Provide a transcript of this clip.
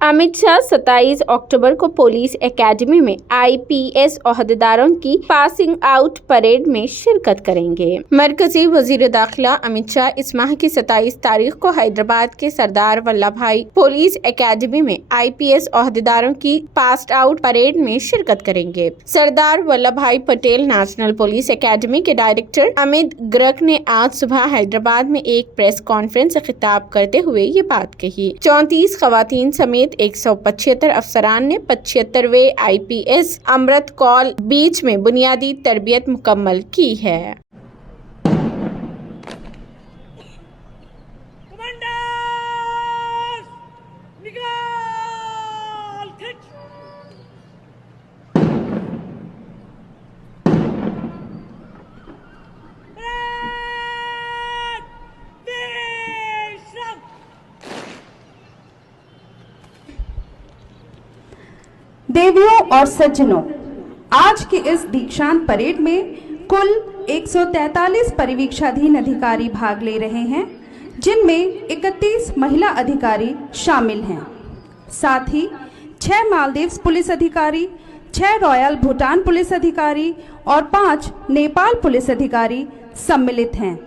अमित शाह 27 अक्टूबर को police academy में IPS ओहदेदारों की पासिंग आउट परेड में शिरकत करेंगे। मरकजी वजीर दाखिला अमित शाह इस माह की 27 तारीख को हैदराबाद के सरदार वल्लभ भाई पुलिस एकेडमी में आईपीएस ओहदेदारों की पास आउट परेड में शिरकत करेंगे। सरदार वल्लभ भाई पटेल नेशनल पुलिस एकेडमी के डायरेक्टर अमित गर्ग ने आज सुबह हैदराबाद में एक प्रेस कॉन्फ्रेंस से खिताब करते हुए ये बात कही। 34 खवातीन समेत 175 अफसरान ने 75वें आईपीएस अमृत कौल बीच में बुनियादी तरबियत मुकम्मल की है। देवियों और सज्जनों, आज की इस दीक्षांत परेड में कुल 143 परिवीक्षाधीन अधिकारी भाग ले रहे हैं, जिनमें 31 महिला अधिकारी शामिल हैं। साथ ही 6 मालदीव्स पुलिस अधिकारी, 6 रॉयल भूटान पुलिस अधिकारी और 5 नेपाल पुलिस अधिकारी सम्मिलित हैं।